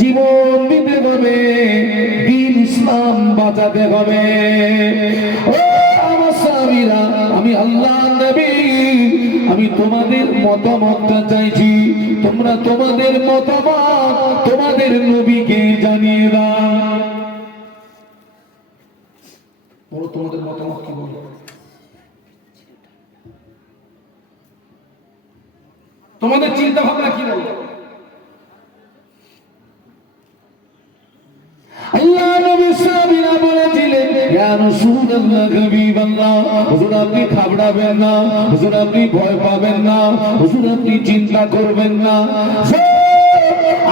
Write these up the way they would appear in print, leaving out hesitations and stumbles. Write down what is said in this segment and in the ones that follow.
জীবন দিতে হবে, দ্বীন ইসলাম বাঁচাতে হবে। ও আমার সাহাবীরা, আমি আল্লাহর নবী, আমি তোমাদের মতামতটা চাইছি। তোমরা তোমাদের মতামত তোমাদের নবীকে জানিয়ে দাও। বলো তোমাদের মতামত কি বলো? তোমাদের চিন্তা ভাবনা কি বলো? আল্লাহ নবী সাহাবীরা বলেছিলেন, ইয়া রাসূলুল্লাহ, হাবিবাল্লাহ, হুজুর আপনি ঘাবড়াবেন না, হুজুর আপনি ভয় পাবেন না, হুজুর আপনি চিন্তা করবেন না,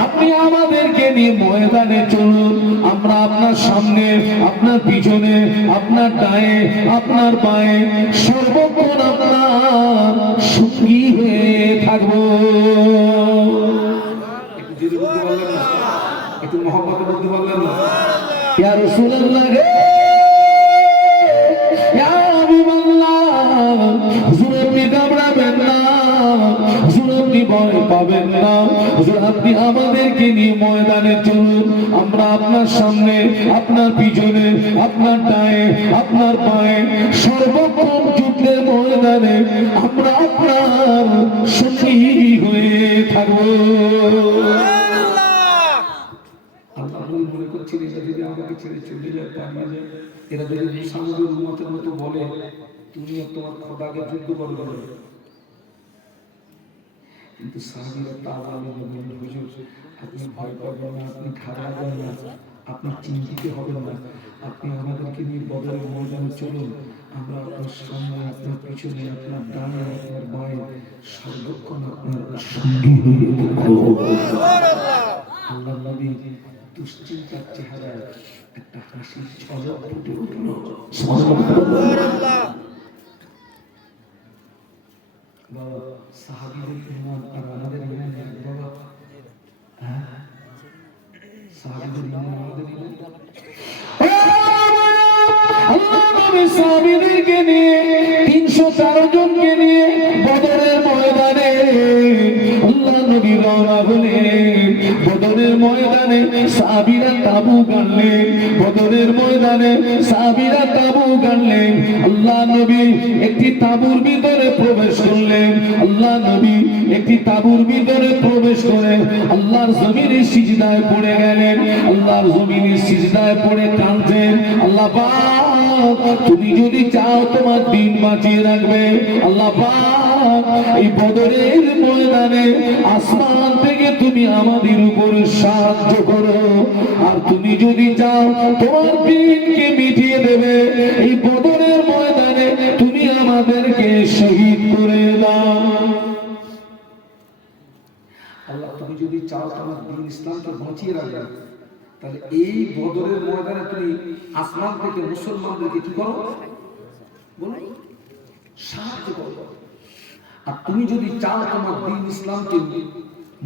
আপনি আমাদেরকে নিয়ে ময়দানে চলুন। আমরা আপনার সামনে, আপনার পিছনে, আপনার ডায়ে, আপনার বায়ে সর্বক্ষণ আপনার সঙ্গী হয়ে থাকবো। একটু মহব্বতে বলতে পারলেন না? ইয়া রাসূলুল্লাহ, ইয়া হাবিবাল্লাহ, হুজুর আপনি ঘাবড়াবেন না, হুজুর আপনি ভয় পাবেন না, হুজুর আপনি আমাদেরকে নিয়ে ময়দানে চলুন। আমরা আপনার সামনে, আপনার পিছনে, আপনার ডায়ে, আপনার বায়ে সর্বক্ষণ যুদ্ধের ময়দানে আমরা আপনার সঙ্গী হয়ে থাকবো। মনে করছেন এরা যদি আমাকে ছেড়ে চলে যায়, পালিয়ে যায়, এরা যদি মুসানদের উম্মতের মতো বলে তুমি তোমার খোদাকে যুদ্ধ করবে, কিন্তু সাহাবীরা তা বলেন, হুজুর আপনি ভয় পাবেন না, আপনি ঘাবড়াবেন না, আপনি চিন্তিত হবেন না, আপনি আমাদেরকে নিয়ে বদরের ময়দানে চলুন। আমরা আপনার সামনে, আপনার পিছনে, আপনার ডানে, আপনার বায়ে সর্বক্ষণ আপনার সঙ্গী হয়ে থাকবো। আল্লাহ নবী দুশ্চিন্তার চেহারায় একটা হাসির ঝলক ফুটে উঠল। সুবহানাল্লাহ। বাবা সাহাবীদের ঈমান আর আমাদের ঈমান এক বাবা। হ্যাঁ, সাহাবীদের ঈমান আমাদের ঈমান। আল্লাহ নবী সাহাবীদেরকে নিয়ে 304 জনকে নিয়ে বদরের ময়দানে আল্লাহ নবী রওনা হলেন। বদরের ময়দানে সাহাবীরা তাবু গাড়লেন, বদরের ময়দানে সাহাবীরা তাবু গাড়লেন। আল্লাহ নবী একটি তাবুর ভিতরে প্রবেশ করলেন। আল্লাহ নবী একটি তাবুর ভিতরে প্রবেশ করে আল্লাহর জমিনে সিজদায় পড়ে গেলেন। আল্লাহর জমিনে সিজদায় পড়ে কাঁদছেন, আল্লাহ পাক তুমি যদি চাও তোমার দিন বাঁচিয়ে রাখবে, আল্লাহ পাক এই বদরের ময়দানে আসমান থেকে তুমি আমাদের উপরে সাহায্য করো, আর তুমি যদি চাও তোমার দিনকে মিটিয়ে দেবে, এই বদরের ময়দানে তুমি আমাদেরকে শহীদ করে দাও। আল্লাহ তুমি যদি চাও তোমার দিন ইসলামকে বাঁচিয়ে রাখবে, তাহলে এই বদরের ময়দানে তুমি আসমান থেকে মুসলমানদেরকে কি করো বলো, সাহায্য করো। আর তুমি যদি চাও তোমার দিন ইসলামকে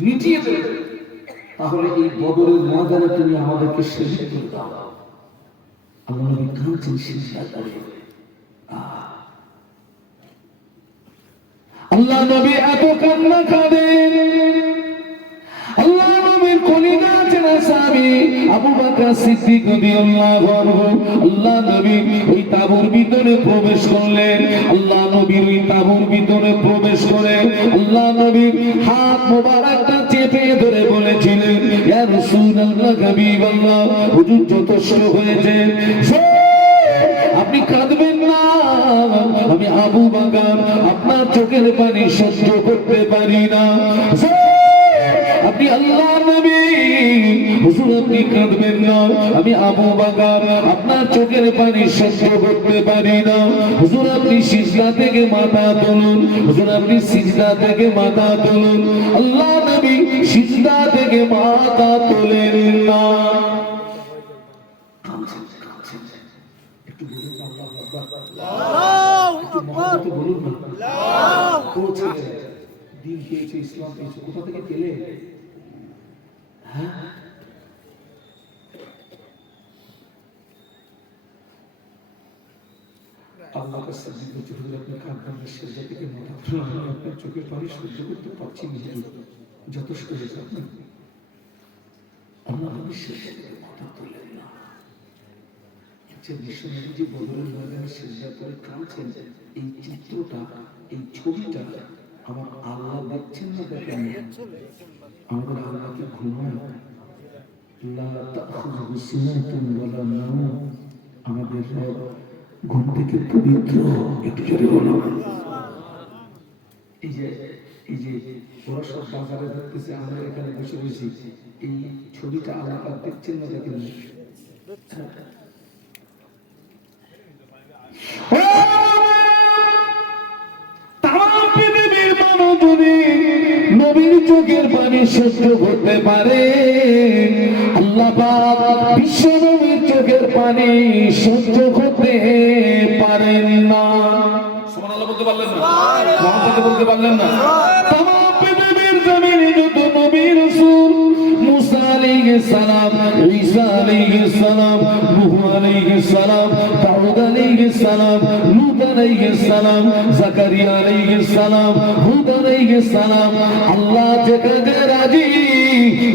মিটিয়ে দেবে, তাহলে এই বদরের ময়দানে তুমি আমাদেরকে শহীদ করে দাও। আল্লাহ নবী কাঁদছেন সিজদা করে। আল্লাহ নবী এত কান্না কাঁদেন, আল্লাহ নবীর কলিজা আছেন সাহাবী আবু বকর সিদ্দিক রাদিয়াল্লাহু আনহু। আল্লাহ নবী ওই তাঁবুর ভিতরে প্রবেশ করলেন। আল্লাহ নবীর ওই তাঁবুর ভিতরে প্রবেশ করে আল্লাহ নবী হাত মোবারকটা চেপে ধরে বলেছিলেন, ইয়া রাসূলুল্লাহ, হাবিবাল্লাহ, হুজুর যথেষ্ট হয়েছে, আপনি কাঁদবেন না। আমি আবু বকর আপনার চোখের পানি সহ্য করতে পারি না। আপনি আল্লাহ নবী, হুজুর আপনি কাঁদবেন না। আমি আবু বকর আপনার চোখের পানি সহ্য করতে পারি না। হুজুর আপনি সিজদা থেকে মাথা তুলুন, হুজুর আপনি সিজদা থেকে মাথা তুলুন। আল্লাহ নবী সিজদা থেকে মাথা তোলেন না। একটু বলুন আল্লাহু আকবার, একটু মহব্বতে বলুন না। ও ছেলে, দিন পেয়েছে, ইসলাম পেয়েছে, কোথা থেকে পেলে? হ্যাঁ, আল্লাহ কাছে জিজ্ঞাসা করে আপনি কাঁদবেন না, সেজদা থেকে মাথা তুলুন। আমি আপনার চোখের পানি সহ্য করতে পারছি না, যথেষ্ট হয়েছে। আল্লাহ নবী সেজদা মাথা তুলেন না। যে বিশ্বনবী যে বদরের ময়দানে সেজদা করে কাঁদছেন, এই চিত্রটা, এই ছবিটা আমার আল্লাহ দেখছেন না দেখেন? আমাদের আল্লাহ কি ঘুমায়? লা তাখুযুহু সিনাতুন ওয়ালা নাওম। আমাদের রব ঘুম থেকে পবিত্র। একটু জোরে বলো। এই যে ওরা সব বাজারে দেখতেছে, আমরা এখানে বসে বসে, এই ছবিটা আল্লাহ দেখছেন না দেখেন? নবীর চোখের পানি সহ্য করতে পারে, আল্লাহ পাক বিশ্ব নবীর চোখের পানি সহ্য করতে পারেন না। সুবহানাল্লাহ বলতে পারলেন না? সুবহানাল্লাহ বলতে পারলেন না? তাম পৃথিবীর জমিনে যত নবী রাসূল, মুসা আলাইহিস সালাম, ঈসা আলাইহিস সালাম, নূহ আলাইহিস সালাম, দাউদ আলাইহিস সালাম, লূত আলাইহিস সালাম, জাকারিয়া আলাইহিস সালাম, হুদ আলাইহিস সালাম, আল্লাহ যে কাজে রাজি,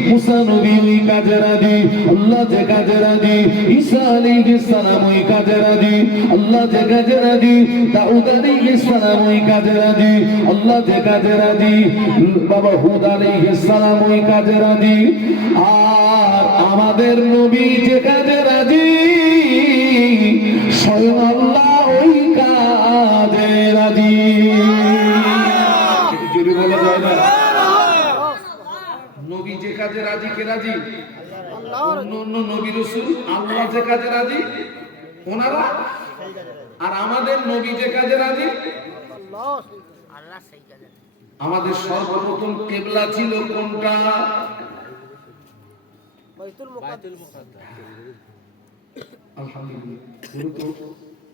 মুসা নবী ওই কাজে রাজি, আল্লাহ যে কাজে রাজি, ঈসা আলাইহিস সালাম ওই কাজে রাজি, আল্লাহ যে কাজে রাজি, দাউদ আলাইহিস সালাম ওই কাজে রাজি, আল্লাহ যে কাজে রাজি, বাবা হুদ আলাইহিস সালাম ওই কাজে রাজি। আর আমাদের নবী যে কাজে রাজি, স্বয়ং আল্লাহ ওই কাজে রাজি। যদি বলা যায় না, নবী যে কাজে রাজি, কে রাজি? অন্য অন্য নবী রাসূল আল্লাহ যে কাজে রাজি ওনারা, আর আমাদের নবী যে কাজে রাজি আল্লাহ সেই কাজে। আমাদের সর্বপ্রথম কিবলা ছিল কোনটা? বাইতুল মুকাদ্দাস। আলহামদুলিল্লাহ।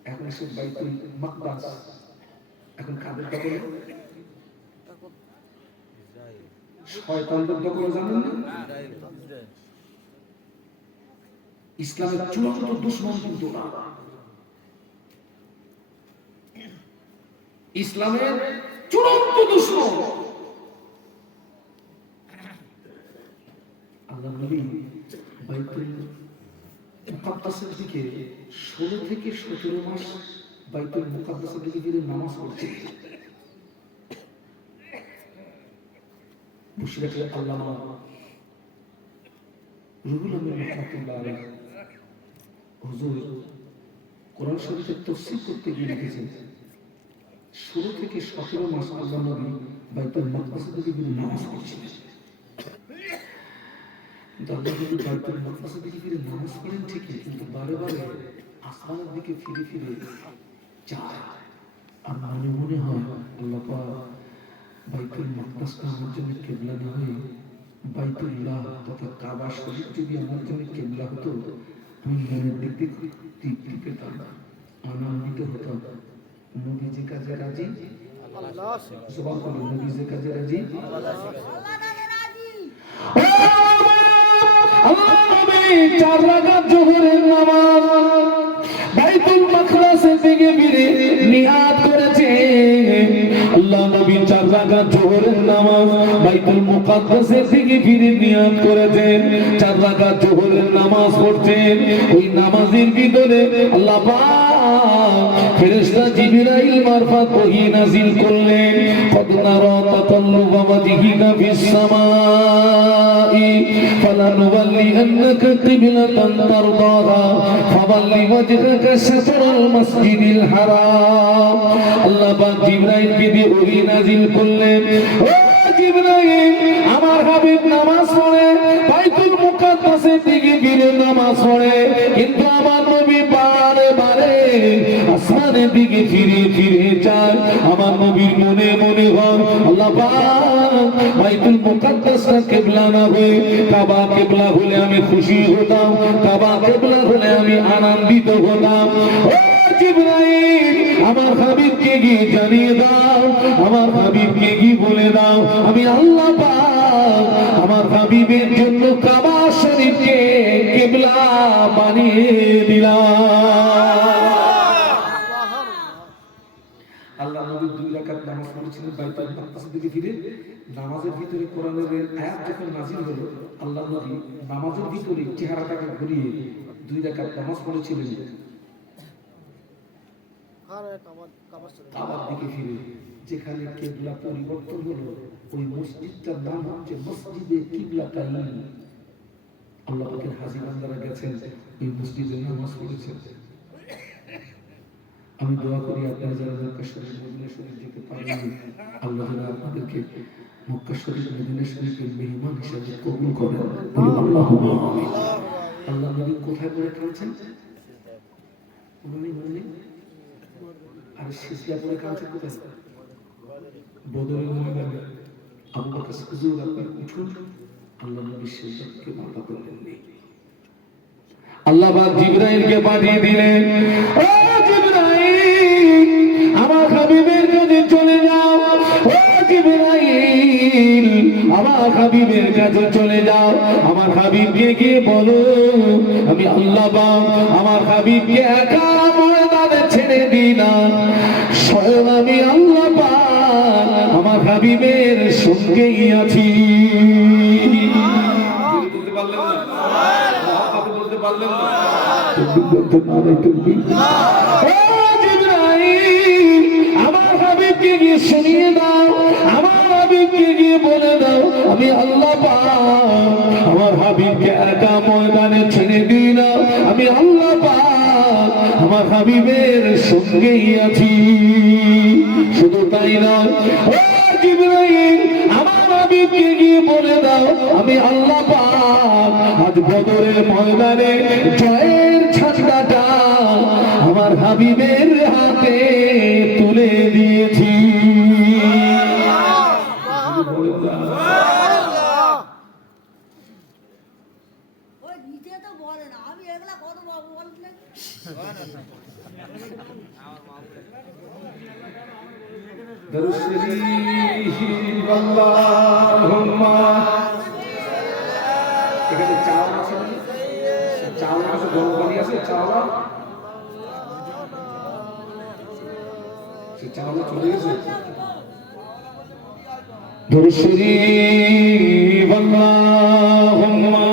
এখন সে বাইতুল মাকদাস এখন কাদের দখলে? শয়তানদের দখলে, জানেন না? ইসলামের চূড়ান্ত দুশমন কিন্তু না। ইসলামের চূড়ান্ত দুশমন। আল্লাহ নবী বাইতুল মুকাদ্দাসের দিকে 16 থেকে 17 মাস বাইতুল মুকাদ্দাসের দিকে ফিরে নামাজ পড়ছে। মুশরিক আল্লামা রুহুল আমিন রাহমাতুল্লাহ আলাইহি হুজুর কোরআন শরীফের তাফসীর করতে গিয়ে লিখেছেন, 16 থেকে 17 মাস আল্লাহ নবী বাইতুল মুকাদ্দাসের দিকে ফিরে নামাজ পড়ছিলেন। আল্লাহ নবী বাইতুল মুকাদ্দাসের দিকে ফিরে নামাজ পড়েন ঠিকই, কিন্তু বারে বারে আসমানের দিকে ফিরে ফিরে যায়। আর মনে মনে হয় আল্লাহ পাক বাইতুল মুকাদ্দাসটা আমার জন্য কিবলা না হয়ে বাইতুল্লাহ তথা কাবা শরীফ যদি আমার জন্য কিবলা হতো, আমি মনের দিক থেকে তৃপ্তি পেতাম, আনন্দিত হতাম। নবী যে কাজে রাজি, আল্লাহ সুবহানাহু নবী যে কাজে রাজি, আল্লাহ নবী 4 রাকাত যোহরের নামাজ বাইতুল মাকদাসের দিকে ফিরে নিয়াত করেছেন। আল্লাহ নবী 4 রাকাত যোহরের নামাজ বাইতুল মুকাদ্দাসের দিকে ফিরে নিয়াত করেছেন। 4 রাকাত যোহরের নামাজ পড়ছেন। ওই নামাজের ভিতরে আল্লাহ পাক ফেরেশতা জিবরাইল মারফত ওহী নাযিল করলেন। কদ নারা তাতাল্লুবা ওয়াজহিকা ফিস সামাই ফালানুওয়াল্লিয়ান্নাকা কিবলাতান তারদাহা ফাওয়াল্লি ওয়াজহাকা শাতরাল মাসজিদিল হারাম। আল্লাহ পাক জিবরাইলকে দিয়ে ওহী নাযিল করলেন, ও জিবরাইল, আমার হাবিব নামাজ পড়ে বাইতুল মুকাদ্দাসের দিকে ফিরে নামাজ পড়ে, কিন্তু আমার নবী বারে বারে আসমানের দিকে ফিরে ফিরে যায়। আমার নবীর মনে মনে হয় আল্লাহ পাক বাইতুল মুকাদ্দাসটা কিবলা না হয়ে কাবা কিবলা হলে আমি খুশি হতাম, কাবা কিবলা হলে আমি আনন্দিত হতাম। ও জিবরাইল, আমার হাবিবকে গিয়ে জানিয়ে দাও, আমার হাবিবকে গিয়ে বলে দাও, আমি আল্লাহ পাক আমার হাবিবের জন্য কাবা শরীফকে কিবলা বানিয়ে দিলাম। আল্লাহ নবী 2 রাকাত নামাজ পড়েছিলেন বাইতুল মাকদাসের দিকে ফিরে। নামাজের ভিতরে কোরআনের আয়াত যখন নাযিল হলো, আল্লাহ নবী নামাজের ভিতরে চেহারাটাকে ঘুরিয়ে 2 রাকাত নামাজ পড়েছিলেন কাবার দিকে ফিরে। যেখানে কিবলা পরিবর্তন হলো ওই মসজিদটার নাম হচ্ছে মসজিদে কিবলাতাইন। আল্লাহ পাকের হাজী বান্দারা গেছেন ওই মসজিদে নামাজ পড়েছেন। আমি দোয়া করি আপনারা যারা মক্কা শরীফ মদিনা শরীফ যেতে পারেন আল্লাহ যেন আপনাদেরকে মক্কা শরীফ মদিনা শরীফের মেহমান হিসেবে কবুল করেন। আল্লাহুম্মা আমিন। আল্লাহ নবী কোথায় করে কাঁদছেন? আর সিজদা করে কাঁদছেন কোথায়? বদরের ময়দানে। আবু বকর হুজুর আপনি উঠুন, আল্লাহ নবী সিজদা থেকে মাথা তুললেন। আল্লাহ পাক জিবরাইলকে পাঠিয়ে দিলেন, ও জিবরাইল আমার হাবিবের কাছে চলে যাও। ও জিবরাইল আমার হাবিবের কাছে চলে যাও। আমার হাবিবকে গিয়ে বলো আমি আল্লাহ পাক আমার হাবিবকে একা ময়দানে ছেড়ে দিই না, স্বয়ং আমি আল্লাহ পাক আমার হাবিবের সঙ্গেই আছি। বলতে পারলেন না? বলতে পারলেন না? আমার হাবিবকে গিয়ে শুনিয়ে দাও, আমার হাবিবকে গিয়ে বলে দাও আমি আল্লাহ পাক আমার হাবিবকে একা ময়দানে ছেড়ে দিই না, আমি আল্লাহ পাক আমার হাবিবের সঙ্গেই আছি। শুধু তাই নয়, ও জিবরাইল আমার হাবিবকে গিয়ে বলে দাও আমি আল্লাহ পাক আজ বদরের ময়দানে জয়ের ঝান্ডাটা আমার হাবিবের হাতে তুলে দিয়েছি। দরুদ শরীফ আল্লাহুম্মা। এখানে চাওয়া আছে, চাওয়া আছে, গরম পানি আছে, চাওয়া সে চাওয়া চলে গেছে। দরুদ শরীফ আল্লাহুম্মা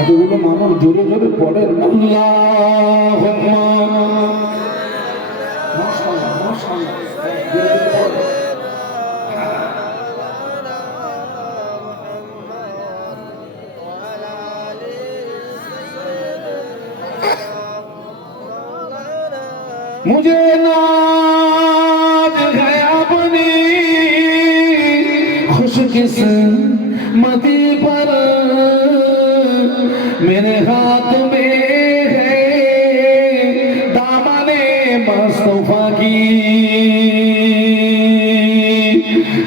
এতগুলো মানুষ জোরে জোরে পড়েন আল্লাহুম্মা মাশাআল্লাহ মাশাআল্লাহ জোরে জোরে পড়েন। मुझे नाज है अपनी खुशकिस्मती पर, मेरे हाथ में है दामने मुस्तफा की,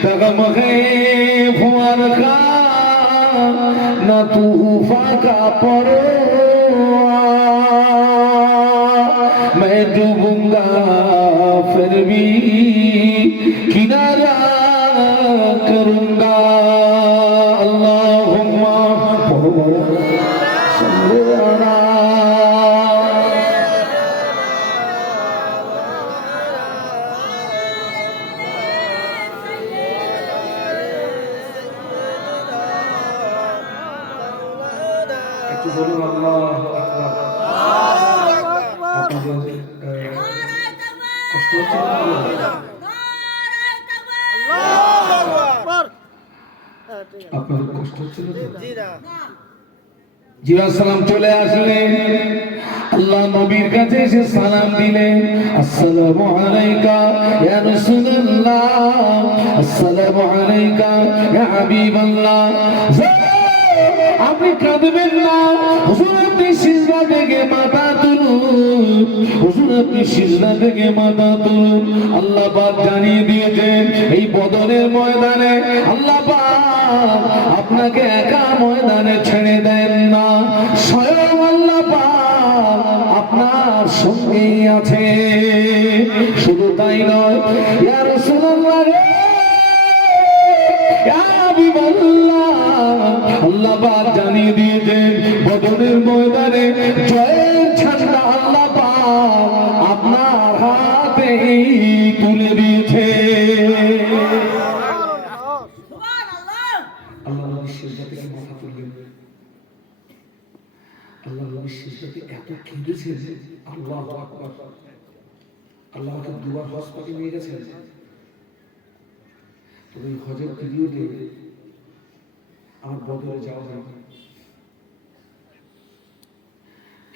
तगम है फुआर का न तूफा का परो, मैं डूबूंगा फिर भी किनारा करूंगा। अल्लाहुम्मा सल्ली अला একটু বলুন আল্লাহু আকবার। আপনাদের কষ্ট হচ্ছে না? আপনাদের কষ্ট হচ্ছে না? জিয়া সালাম চলে আসলেন, আল্লাহ নবীর কাছে এসে সালাম দিলেন, আসসালামু আলাইকা ইয়া রাসূলুল্লাহ, আসসালামু আলাইকা ইয়া হাবিবাল্লাহ। আপনি কাঁদবেন না, হুজুর আপনি সিজদা থেকে মাথা তুলুন, হুজুর আপনি সিজদা থেকে মাথা তুলুন। আল্লাহ পাক জানিয়ে দিয়েছেন এই বদরের ময়দানে আল্লাহ পাক আপনাকে একা ময়দানে ছেড়ে দেন না, স্বয়ং আল্লাহ পাক আপনার সঙ্গেই আছে। শুধু তাই নয়, ইয়া রাসূলুল্লাহ রে, ইয়া হাবিবাল্লাহ আল্লাহ নবী সিজদা থেকে মাথা তুললেন। আল্লাহ নবী সিজদাতে এত কেঁদেছেন, আল্লাহু আকবার। আল্লাহ আমাকে দুবার হজ পাকে নিয়ে গেছেন। তবে এই হজের পিরিয়ডে আমার বদরে যাওয়া হয়নি,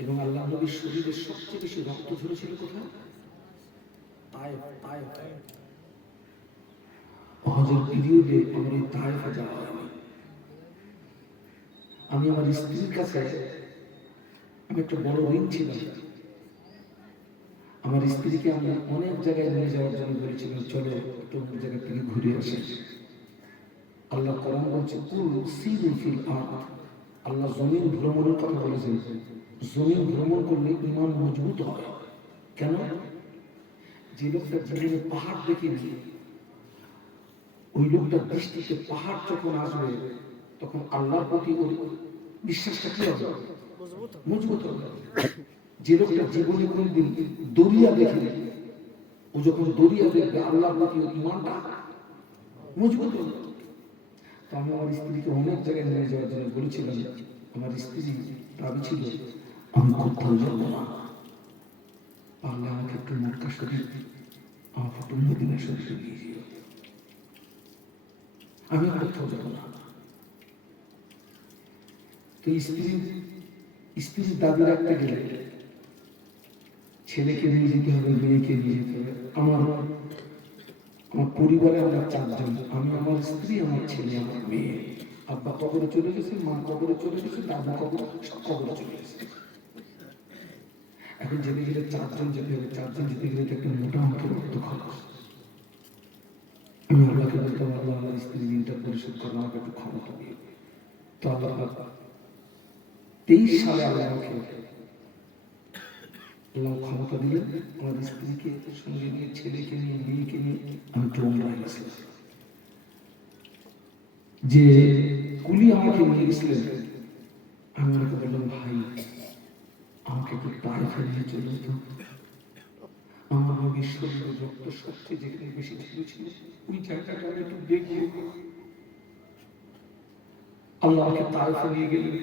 এবং আল্লাহ নবীর শরীরে সবচেয়ে বেশি রক্ত ঝরেছিল কোথায়? তায়েফ। হজের পিরিয়ডে আমার এই তায়েফে যাওয়া হয়নি। আমি আমার স্ত্রীর কাছে, আমি একটা বড় ঋণ ছিলাম। আমার স্ত্রীকে আমি অনেক জায়গায় নিয়ে যাওয়ার জন্য বলেছিলাম, চলো একটু অন্য জায়গা থেকে ঘুরে আসি। আল্লাহ কোরআন বলছে, কুল সিরু ফিল আরদ। আল্লাহ জমিন ভ্রমণের কথা বলেছেন। জমিন ভ্রমণ করলে ঈমান মজবুত হয়। কেন? যে লোকটা জীবনে পাহাড় দেখেনি, ওই লোকটার দৃষ্টিতে পাহাড় যখন আসবে, তখন আল্লাহর প্রতি ওর বিশ্বাসটা কি হবে? মজবুত হবে। যে লোকটা জীবনে কোনদিন দরিয়া দেখেনি, ও যখন দরিয়া দেখবে, আল্লাহর প্রতি ওর ঈমানটা মজবুত হবে। তো আমি আমার স্ত্রীকে অনেক জায়গায় নিয়ে যাওয়ার জন্য বলেছিলাম। আমার স্ত্রী দাবি ছিল, আমি কোথাও যাবো না, পারলে আমাকে একটু মক্কা শরীফ, আমাকে একটু মদিনা শরীফে নিয়ে যেও, আমি কোথাও যাবো না। তো স্ত্রীর দাবি রাখতে গেলে ছেলেকে নিয়ে যেতে হবে, মেয়েকে নিয়ে যেতে হবে। আমার পরিবারে আমরা 4 জন, আমি, আমার স্ত্রী, আমার ছেলে, আমার মেয়ে। আব্বা কবরে চলে গেছে, মা কবরে চলে গেছে, দাদা কবরে, সব কবরে চলে গেছে। এখন যেতে গেলে 4 জন যেতে হবে। 4 জন যেতে গেলে একটা মোটা অঙ্কের অর্থ খরচ। আমি আল্লাহকে বলতাম, আল্লাহ আমার স্ত্রীর ঋণটা পরিশোধ করো, আমাকে একটু ক্ষমতা দিয়ে। তো আল্লাহ 23 সালে আল্লাহ ক্ষমতা দিলেন। আমার স্ত্রীকে সঙ্গে নিয়ে, ছেলেকে নিয়ে, মেয়েকে নিয়ে আমি উমরায় গেছিলাম। যে কুলি আমাকে নিয়ে গেছিলেন, আমি ওনাকে বললাম, ভাই আমাকে একটু তায়েফে নিয়ে চলে যেত। আমার নবীর শরীরে রক্ত সবচেয়ে যেখানে বেশি ছিল, ওই জায়গাটা আমি একটু দেখবো। আল্লাহ আমাকে তায়েফে নিয়ে গেলেন।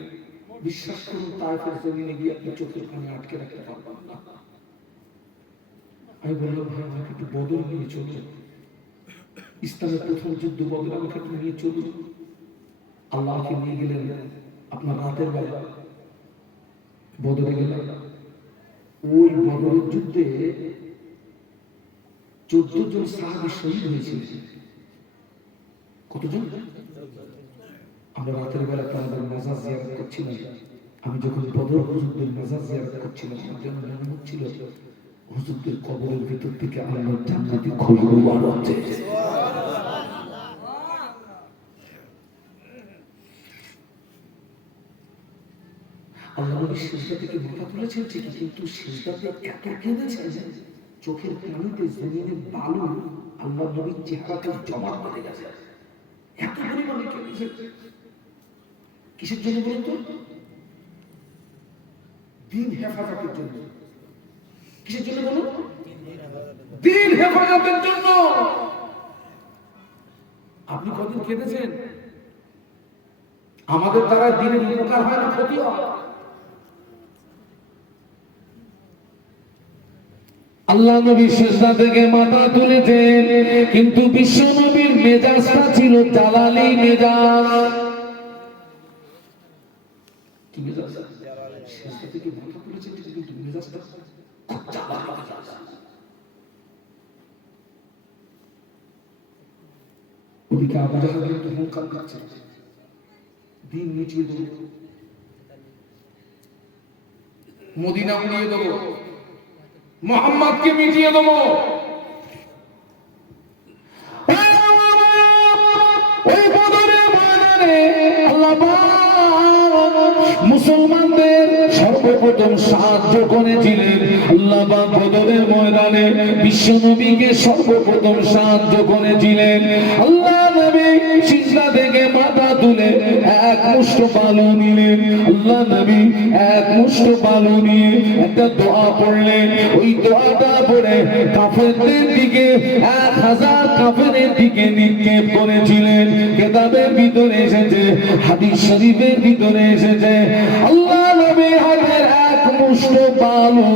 বিশ্বাস করুন, তায়েফের জমিনে গিয়ে আপনি চোখের পানি আটকে রাখতে পারবেন না। আমি বললাম, ভাই আমাকে একটু বদর নিয়ে চলুন, ইসলামের প্রথম যুদ্ধ বদর, আমাকে একটু নিয়ে চলুন। আল্লাহকে নিয়ে গেলেন আপনার রাতের বেলা, বদরে গেলেন। ওই বদরের যুদ্ধে 14 জন সাহাবী শহীদ হয়েছিল। কতজন? আমরা রাতের বেলা তাদের মাজার জিয়ারত করছিলাম। আমি যখন বদর হুজুরদের মাজার জিয়ারত করছিলাম, আমার জন্য মনে হচ্ছিল হুজুরদের কবরের ভিতর থেকে আল্লাহর জান্নাতি খুশবু বার হচ্ছে। আল্লাহ নবী সিজদা থেকে মাথা তুলেছেন ঠিকই, কিন্তু সিজদাতে এত কেঁদেছেন, চোখের পানিতে জমিনের বালু আল্লাহ নবীর চেহারাতে জমা করে গেছে। এত পরিমাণে কেঁদেছেন। কিসের জন্য বলুন তো? দিন হেফাজতের জন্য। কিসের জন্য বলুন? দিন হেফাজতের জন্য। আপনি কতদিন কেঁদেছেন? আমাদের দ্বারা দিনের উপকার হয় না, ক্ষতি হয়। আল্লাহ নবী সিজদা থেকে মাথা তুলেছেন, কিন্তু বিশ্ব নবীর মেজাজটা ছিল জালালি মেজাজ। কি মেজাজ? সিজদা থেকে মাথা তুলেছেন, কিন্তু মেজাজটা খুব জালালি মেজাজ। ওদিকে আবু জাহেল কিন্তু হুঙ্কার দিচ্ছে, দিন মিটিয়ে দেব, মদিনা উড়িয়ে দেব, মুহাম্মদকে মিটিয়ে দেব। ওই বদরের ময়দানে আল্লাহ মুসলমানদের সর্বপ্রথম সাহায্য করেছিলেন। আল্লাহ বদরের ময়দানে বিশ্ব নবীকে সর্বপ্রথম সাহায্য করেছিলেন। আল্লাহ নবী সিজদা থেকে মাথা তুলে এক মুষ্ঠ বালু নিলেন। আল্লাহ নবী এক মুষ্ঠ বালু নিয়ে একটা দোয়া পড়লেন। ওই দোয়াটা পড়ে কাফেরদের দিকে 1000 কাফেরের দিকে নিক্ষেপ করেছিলেন। কিতাবের ভিতরে এসেছে, হাদিস শরীফের ভিতরে এসেছে, আল্লাহ নবী হাতের এক মুষ্ঠ বালু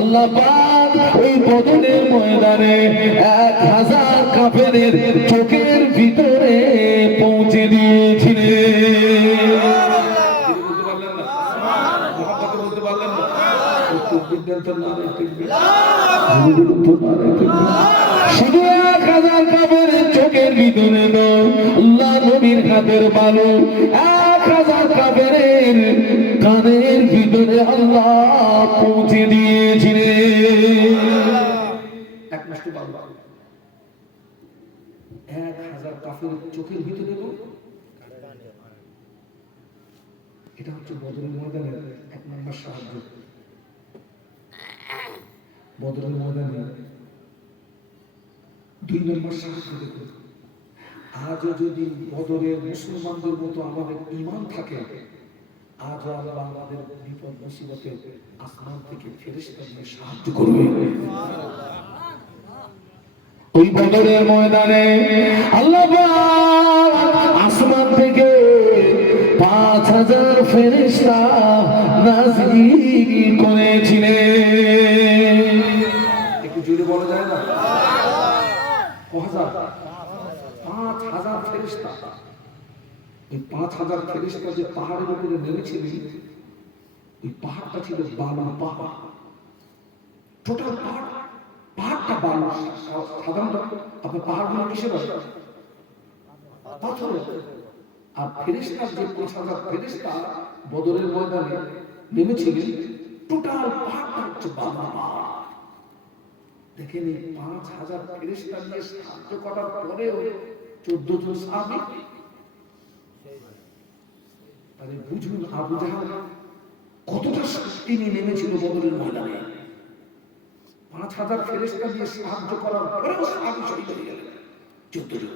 আল্লাহ পাক ওই বদরের ময়দানে 1000 কাফেরের চোখের ভিতরে পৌঁছে দিয়েছিলেন। শুধু 1000 কাফেরের চোখের ভিতরে নয়, আল্লাহ নবীর হাতের বালু 1000 কাফেরের কানের ভিতরে আল্লাহ পৌঁছে দিয়েছিলেন। এক মুষ্টি বালু 1000 কাফেরের চোখের ভিতরে দেব। এটা হচ্ছে বদরের ময়দানের 1 নম্বর সাহায্য। বদরের ময়দানে 2 নম্বর সাহায্য দেখুন। আজও যদি বদরের মুসলমানদের মতো আমাদের ঈমান থাকে, আজও আল্লাহ আমাদের বিপদ মুসিবতে আসমান থেকে ফেরেশতা দিয়ে সাহায্য করবে। ওই বদরের ময়দানে আল্লাহ পাক আসমান থেকে 5000 ফেরেশতা নাযিল করেছিলেন। একটু জোরে বলা যায় না? 5000 ফেরেশতা। এই 5000 ফেরেশতা যে পাহাড়ের উপরে নেমেছিলেন, ওই পাহাড়টা ছিল বালুর পাহাড়। টোটাল পাহাড়টা বালু। সাধারণত আপনার পাহাড়গুলো কিসে বালু? পাথরের। আর ফেরেশতা যে 5000 ফেরেশতা বদরের ময়দানে নেমেছিলেন, টোটাল পাহাড়টা হচ্ছে বালুর পাহাড়। দেখেন এই 5000 ফেরেশতা দিয়ে সাহায্য করার পরেও 14 জন সাহাবী। তাহলে বুঝুন আবু জাহাল কতটা শক্তি নিয়ে নেমেছিল বদরের ময়দানে। 5000 ফেরেশতা দিয়ে সাহায্য করার পরেও সাহাবী শহীদ হয়ে গেলেন 14 জন।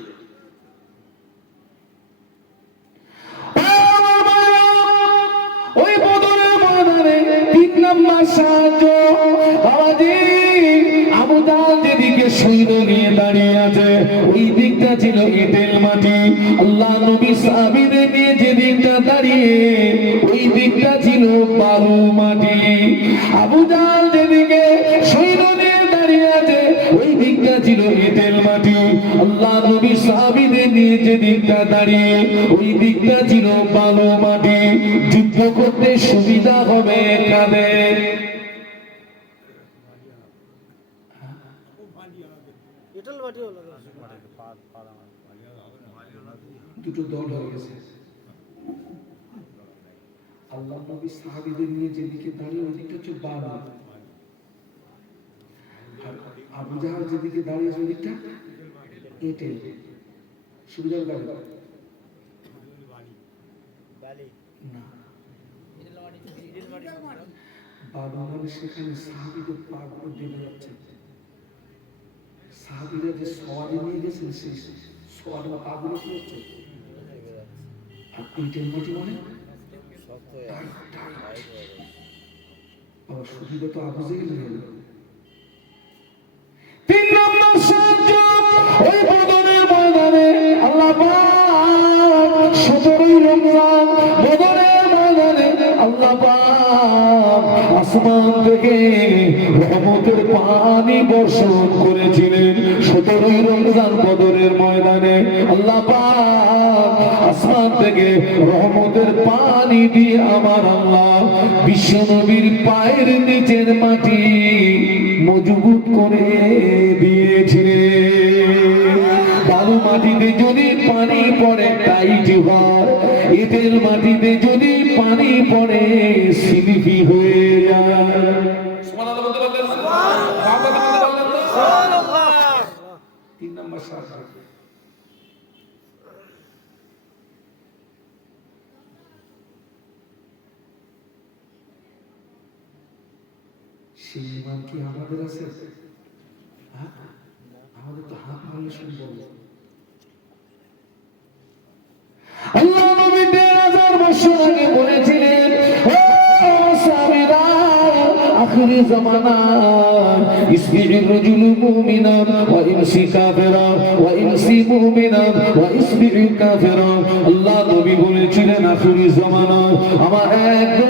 ওই বদরের ময়দানে 3 নম্বর সাহায্য, বাবাজি আবু জাহল যেদিকে সৈন্য নিয়ে দাঁড়িয়ে আছে ওই দিকটা ছিল এঁটেল মাটি। আল্লাহ নবী সাহাবীদের নিয়ে যেদিকটা দাঁড়িয়ে ওই দিকটা ছিল বালু মাটি। আবু জাহল যেদিকে সৈন্য নিয়ে দাঁড়িয়ে আছে ওই দিকটা ছিল এঁটেল মাটি। আল্লাহ নবী সাহাবীদের নিয়ে যেদিকটা দাঁড়িয়ে ওই দিকটা ছিল বালু মাটি। যুদ্ধ করতে সুবিধা হবে কাদের? দুটো দল হয়ে গেছে। আল্লাহ নবী সাহাবীদের নিয়ে যেদিকে দাঁড়িয়ে ওই দিকটা হচ্ছে বালু, আর আবু জাহল যেদিকে দাঁড়িয়েছে ওই দিকটা এঁটেল। সুবিধা হবে না। বালু মানে সেখানে সাহাবীদের পাগুলো ডেবে যাচ্ছে। সাহাবীরা যে সওয়ারি নিয়ে গেছেন সেই সওয়ারের পাগুলো কি হচ্ছে? আর এঁটেল মাটি মানে সুবিধা তো আবু জাহল হলো। 3 নম্বর সাহায্য, ওই বদরের ময়দানে আল্লাহ পাক 17ই রমজান বদরের ময়দানে আল্লাহ পাক আসমান থেকে রহমতের পানি বর্ষণ করেছিলেন। 17ই রমজান বদরের ময়দানে আল্লাহ পাক আসমান থেকে রহমতের পানি দিয়ে আমার আল্লাহ বিশ্ব নবীর পায়ের নিচের মাটি মজবুত করে দিয়েছিলেন। বালু মাটিতে যদি পানি পড়ে টাইট হয়, এঁটেল মাটিতে যদি পানি পড়ে স্লিপি হয়ে যায়। সুবহানাল্লাহ বলতে পারলেন না? সুবহানাল্লাহ বলতে পারলেন না? সুবহানাল্লাহ। 3 নম্বর সাহায্য, সেই ঈমান কি আমাদের আছে? হ্যাঁ, আমাদের তো হাত মারলে শুনবো। আল্লাহ বছর আগে বলেছিলেন, ও সাহাবীরা, আখিরি জামানা ইসবিউর রাজুলু মুমিনান ওয়া ইমসি কাফিরা ওয়া ইমসি মুমিনান ওয়া ইসবিউ কাফিরা। আল্লাহ নবী বলেছিলেন আখিরি জামানা আমার একজন